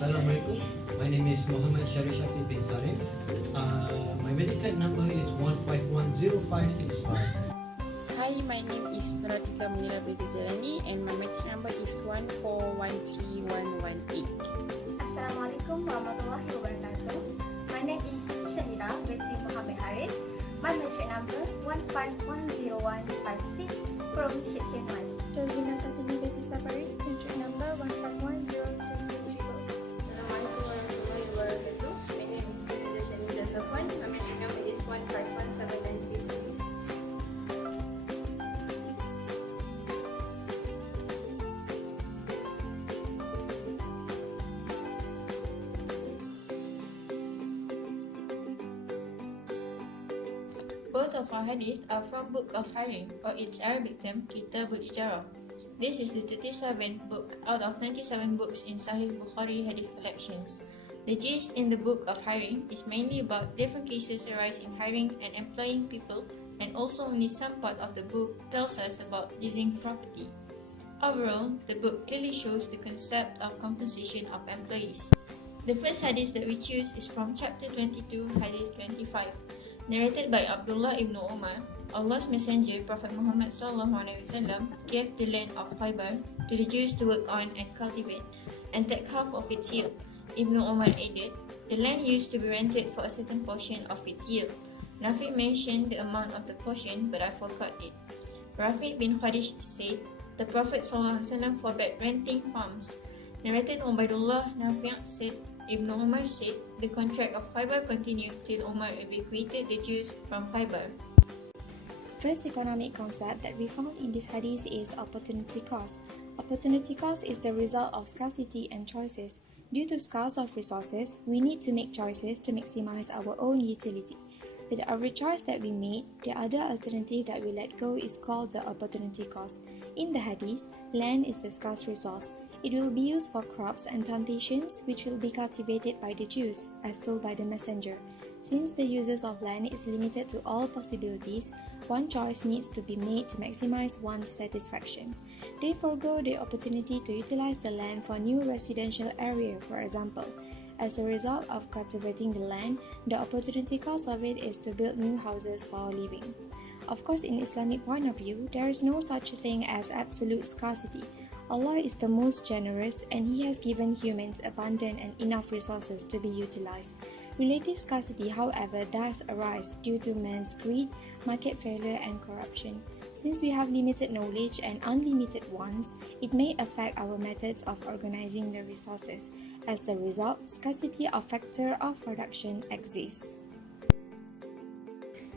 Assalamualaikum. My name is Mohamed Shafiq bin Salim. My medical number is 1510565. Hi, my name is Nuratika Munira binti Jailani and my medical number is 1413118. Assalamualaikum warahmatullahi wabarakatuh. My name is Syahira binti Mohammed. My medical number 1510156 from section 1. Syazwina Fatini binti Sapuan, medical number 1510230. Assalamualaikum warahmatullahi wabarakatuh. My name is Syaniza Sapuan. My medical number is 1517936. Both of our hadiths are from Book of Hiring, or its Arabic term, Kitabul Ijarah. This is the 37th book out of 97 books in Sahih Bukhari hadith collections. The gist in the Book of Hiring is mainly about different cases arise in hiring and employing people, and also only some part of the book tells us about leasing property. Overall, the book clearly shows the concept of compensation of employees. The first hadith that we choose is from chapter 22, hadith 25. Narrated by Abdullah ibn Umar, Allah's Messenger, Prophet Mohammed ﷺ, gave the land of Khaybar to the Jews to work on and cultivate, and take half of its yield. Ibn Umar added, the land used to be rented for a certain portion of its yield. Nafi mentioned the amount of the portion, but I forgot it. Rafi bin Khadish said, the Prophet ﷺ forbade renting farms. Narrated Ubaidullah Nafi' said, Ibn Umar said, the contract of Khaybar continued till Umar evacuated the Jews from Khaybar. First economic concept that we found in this hadith is opportunity cost. Opportunity cost is the result of scarcity and choices. Due to scarce of resources, we need to make choices to maximize our own utility. With every choice that we made, the other alternative that we let go is called the opportunity cost. In the hadith, land is the scarce resource. It will be used for crops and plantations which will be cultivated by the Jews, as told by the messenger. Since the uses of land is limited to all possibilities, one choice needs to be made to maximize one's satisfaction. They forego the opportunity to utilize the land for new residential area, for example. As a result of cultivating the land, the opportunity cost of it is to build new houses for living. Of course, in Islamic point of view, there is no such thing as absolute scarcity. Allah is the most generous and He has given humans abundant and enough resources to be utilized. Relative scarcity, however, does arise due to man's greed, market failure, and corruption. Since we have limited knowledge and unlimited wants, it may affect our methods of organizing the resources. As a result, scarcity of factor of production exists.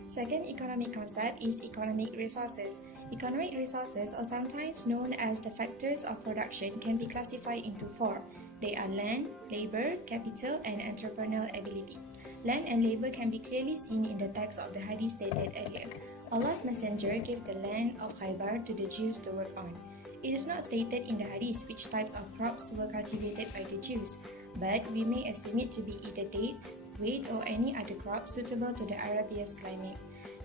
Second economic concept is economic resources. Economic resources, or sometimes known as the factors of production, can be classified into four. They are land, labor, capital, and entrepreneurial ability. Land and labor can be clearly seen in the text of the hadith stated earlier. Allah's Messenger gave the land of Khaybar to the Jews to work on. It is not stated in the hadith which types of crops were cultivated by the Jews, but we may assume it to be either dates, wheat, or any other crop suitable to the Arabia's climate.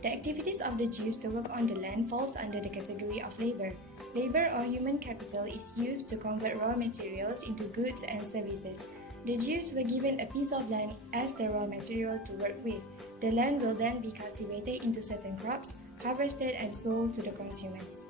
The activities of the Jews to work on the land falls under the category of labor. Labor or human capital is used to convert raw materials into goods and services. The Jews were given a piece of land as the raw material to work with. The land will then be cultivated into certain crops, harvested and sold to the consumers.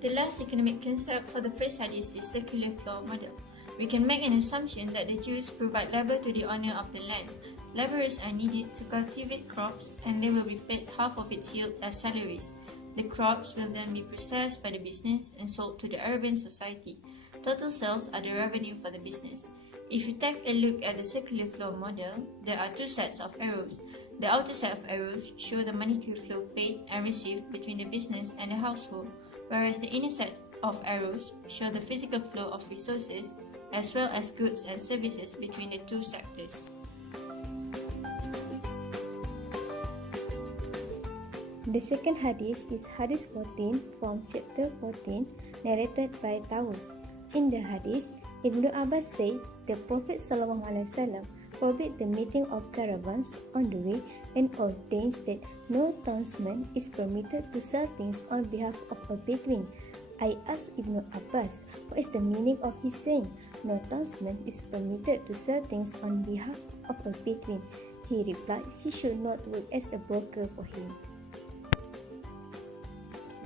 The last economic concept for the first hadith is circular flow model. We can make an assumption that the Jews provide labor to the owner of the land. Laborers are needed to cultivate crops and they will be paid half of its yield as salaries. The crops will then be processed by the business and sold to the urban society. Total sales are the revenue for the business. If you take a look at the circular flow model, there are two sets of arrows. The outer set of arrows show the monetary flow paid and received between the business and the household, whereas the inner set of arrows show the physical flow of resources as well as goods and services between the two sectors. The second hadith is Hadith 14 from chapter 14, narrated by Tawus. In the hadith, Ibn Abbas said the Prophet ﷺ forbid the meeting of caravans on the way and ordains that no townsman is permitted to sell things on behalf of a Bedouin. I asked Ibn Abbas, what is the meaning of his saying, no townsman is permitted to sell things on behalf of a Bedouin. He replied he should not work as a broker for him.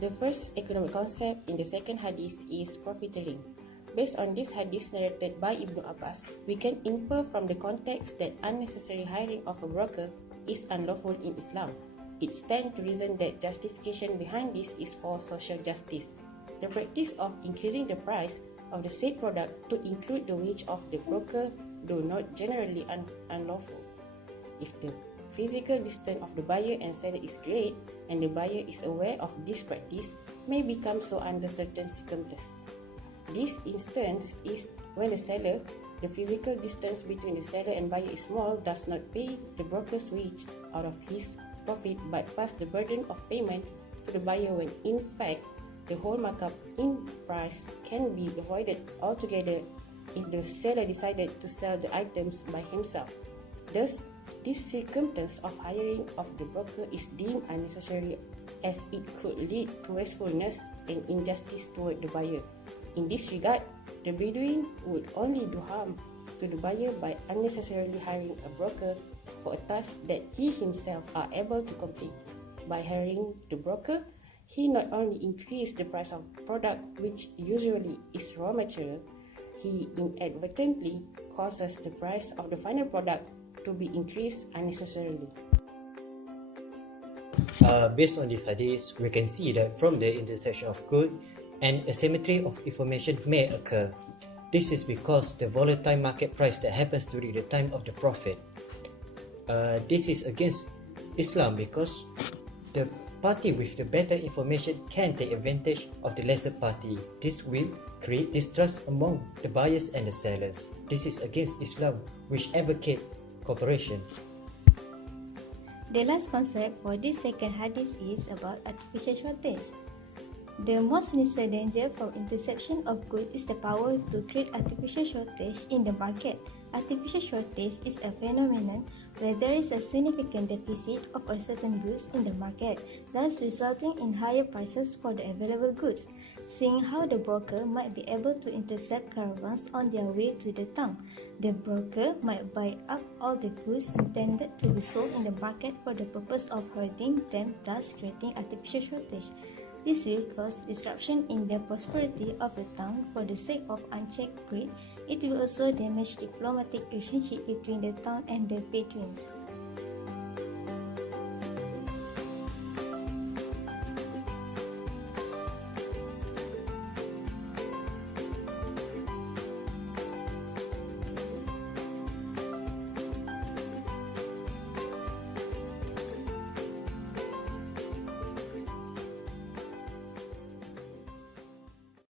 The first economic concept in the second hadith is profiteering. Based on this hadith narrated by Ibn Abbas, we can infer from the context that unnecessary hiring of a broker is unlawful in Islam. It stands to reason that justification behind this is for social justice. The practice of increasing the price of the said product to include the wage of the broker do not generally unlawful. If the physical distance of the buyer and seller is great and the buyer is aware of this practice, may become so under certain circumstances. This instance is when the seller, the physical distance between the seller and buyer is small, does not pay the broker's wage out of his profit but pass the burden of payment to the buyer when in fact the whole markup in price can be avoided altogether if the seller decided to sell the items by himself. Thus, this circumstance of hiring of the broker is deemed unnecessary as it could lead to wastefulness and injustice toward the buyer. In this regard, the Bedouin would only do harm to the buyer by unnecessarily hiring a broker for a task that he himself are able to complete. By hiring the broker, he not only increased the price of product, which usually is raw material, he inadvertently causes the price of the final product to be increased unnecessarily. Based on this hadith, we can see that from the intersection of good and asymmetry of information may occur. This is because the volatile market price that happens during the time of the Prophet. This is against Islam because the party with the better information can take advantage of the lesser party. This will create distrust among the buyers and the sellers. This is against Islam, which advocate cooperation. The last concept for this second hadith is about artificial shortage. The most sinister danger from interception of goods is the power to create artificial shortage in the market. Artificial shortage is a phenomenon where there is a significant deficit of a certain goods in the market, thus resulting in higher prices for the available goods. Seeing how the broker might be able to intercept caravans on their way to the town, the broker might buy up all the goods intended to be sold in the market for the purpose of hoarding them, thus creating artificial shortage. This will cause disruption in the prosperity of the town for the sake of unchecked greed. It will also damage diplomatic relationship between the town and the Bedouins.